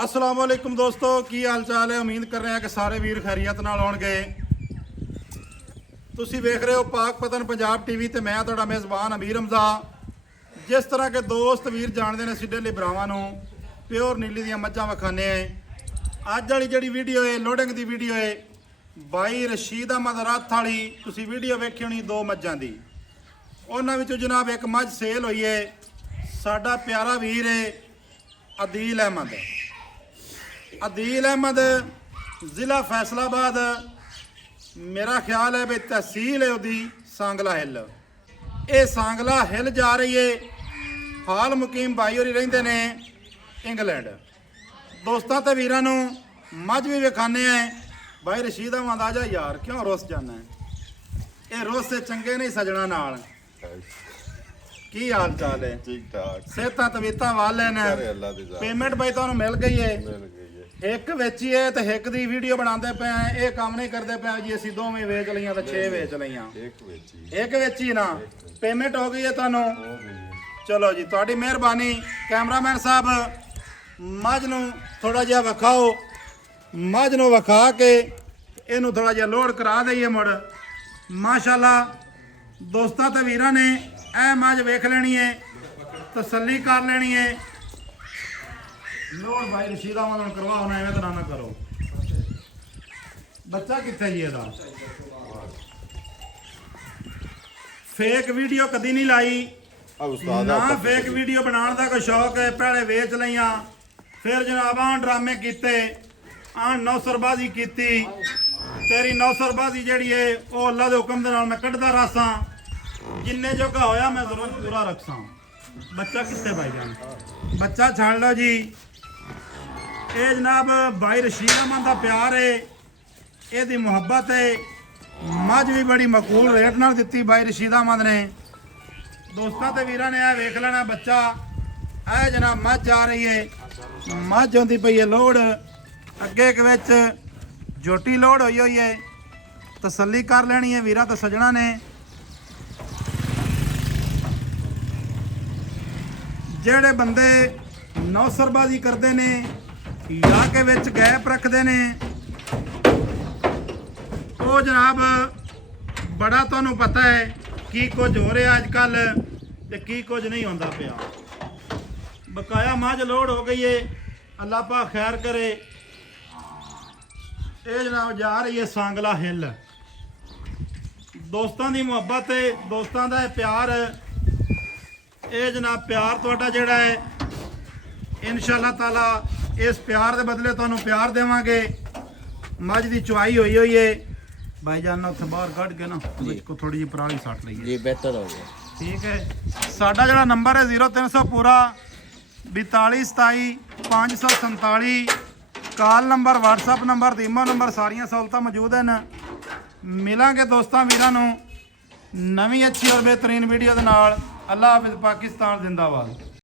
अस्सलाम वालेकुम दोस्तों, की हाल चाल है। उम्मीद कर रहे हैं कि सारे वीर खैरियत नाल होणगे। तुसीं वेख रहे हो पाक पतन पंजाब टीवी ते मैं तुहाडा मेज़बान अमीर हमजा। जिस तरह के दोस्त वीर जानते हैं सिद्धे लिबरावां नूं प्योर नीली दियां मੱਝਾਂ विखाने अज वाली जिहड़ी वीडियो है लोडिंग की वीडियो है बाई रशीद अहमद रथ वाली तुसीं वीडियो वेखी होनी दो मੱਝਾਂ दी। उन्हां विचों जनाब एक मੱਝ सेल हुई है। साडा प्यारा वीर है अदील अहमद। अदील अहमद जिला फैसलाबाद, मेरा ख्याल है भी तहसील है उदी सांगला हिल। ये सांगला हिल जा रही है। हाल मुकीम भाई होरी रहिंदे ने इंग्लैंड। दोस्तों ते वीरां नूं मੱਝ भी विखाने हैं। भाई रशीद अहमद आ जा यार, क्यों रुस जाना है। ये रुस से चंगे नहीं सजना नाल। की हाल चाल है? ठीक ठाक। सेहतां तबीयतां वाले ने? पेमेंट भाई तुहानूं मिल गई है? एक वेची है तो एक दी वीडियो बनाते पे हैं। ये काम नहीं करते पे जी असीं दोवें वेच लईआं तो 6 वेच लईआं। एक वेची ना पेमेंट हो गई है तुहानूं? चलो जी, तुहाडी मेहरबानी। कैमरामैन साहब मੱਝ नूं थोड़ा जिहा विखाओ। मੱਝ नूं विखा के इहनूं थोड़ा जिहा लोड करा दईए मुड़। माशाअल्लाह दोस्तां ते वीरां ने ਇਹ मੱਝ वेख लेनी है, तसल्ली कर लेनी है। लोड भाई रशीद अहमद ਨੂੰ ਕਰਵਾਓ ਨਾ, ਐਵੇਂ ਤਾਂ ਨਾ ਕਰੋ। ਬੱਚਾ ਕਿੱਥੇ ਜੀ ਇਹਦਾ? ਫੇਕ ਵੀਡੀਓ ਕਦੀ ਨਹੀਂ ਲਾਈ ਨਾ, ਫੇਕ ਵੀਡੀਓ ਬਣਾਉਣ ਦਾ ਕੋਈ ਸ਼ੌਕ ਹੈ। ਪਹਿਲੇ ਵੇਚ ਲਈਆਂ, ਫਿਰ ਜਨਾਬ ਆਹ ਡਰਾਮੇ ਕੀਤੇ, ਆਹ ਨੌਸਰਬਾਜ਼ੀ ਕੀਤੀ। ਤੇਰੀ ਨੌਸਰਬਾਜ਼ੀ ਜਿਹੜੀ ਹੈ ਉਹ ਅੱਲਾ ਦੇ ਹੁਕਮ ਦੇ ਨਾਲ ਮੈਂ ਕੱਢਦਾ ਰਾਸਾਂ। जिन्ने जोगा होया मैं जरूर पूरा रखसा। बच्चा कितने भाई जान? बच्चा छाड़ लो जी। ये जनाब भाई रशीद अहमद का प्यार है, ये मुहब्बत है। मੱਝ भी बड़ी मकबूल रेट नाल दिती भाई रशीद अहमद ने। दोस्तों ते वीरां ने वेख लेना बच्चा। ए जनाब मੱਝ आ रही है। मੱਝ होंदी पई है लोड अगे के विच जोटी लोड होई हुई है। तसल्ली कर लेनी है वीरां ते सजना ने। ਜਿਹੜੇ ਬੰਦੇ ਨੌਸਰਬਾਜ਼ੀ ਕਰਦੇ ਨੇ ਜਾਂ ਕੇ ਵਿੱਚ ਗੈਪ ਰੱਖਦੇ ਨੇ ਉਹ ਜਨਾਬ ਬੜਾ ਤੁਹਾਨੂੰ ਪਤਾ ਹੈ ਕੀ ਕੁਝ ਹੋ ਰਿਹਾ ਅੱਜ ਕੱਲ ਤੇ ਕੀ ਕੁਝ ਨਹੀਂ ਹੁੰਦਾ ਪਿਆ। ਬਕਾਇਆ ਮੱਝ ਲੋਡ ਹੋ ਗਈ ਏ, ਅੱਲਾਹ ਪਾਕ ਖੈਰ ਕਰੇ। ਇਹ ਜਨਾਬ ਜਾ ਰਹੀ ਹੈ सांगला हिल। ਦੋਸਤਾਂ ਦੀ ਮੁਹੱਬਤ ਹੈ, ਦੋਸਤਾਂ ਦਾ ਪਿਆਰ। ਇਹ ਜਨਾਬ ਪਿਆਰ ਤੁਹਾਡਾ ਜਿਹੜਾ ਹੈ ਇਨਸ਼ਾਅੱਲਾ ਤਾਲਾ ਇਸ ਪਿਆਰ ਦੇ ਬਦਲੇ ਤੁਹਾਨੂੰ ਪਿਆਰ ਦੇਵਾਂਗੇ। ਮੱਝ ਦੀ ਚੁਆਈ ਹੋਈ ਹੋਈ ਹੈ ਭਾਈ ਜਾਨ। ਉੱਥੇ ਬਾਹਰ ਕੱਢ ਕੇ ਨਾ ਵਿੱਚ ਕੋ ਥੋੜੀ ਜਿਹੀ ਪਰਾਲੀ ਸੱਟ ਲਈਏ ਜੀ, ਬਿਹਤਰ ਹੋ ਗਿਆ। ਠੀਕ ਹੈ। ਸਾਡਾ ਜਿਹੜਾ ਨੰਬਰ ਹੈ 0300 ਪੂਰਾ 42 27 547। Call number, WhatsApp number, imo number, ਸਾਰੀਆਂ ਸਹੂਲਤਾਂ ਮੌਜੂਦ ਹਨ। ਮਿਲਾਂਗੇ ਦੋਸਤਾਂ ਵੀਰਾਂ ਨੂੰ ਨਵੀਂ ਅੱਛੀ ਔਰ ਬਿਹਤਰੀਨ ਵੀਡੀਓ ਦੇ ਨਾਲ। अल्लाह हाफिज़। पाकिस्तान जिंदाबाद।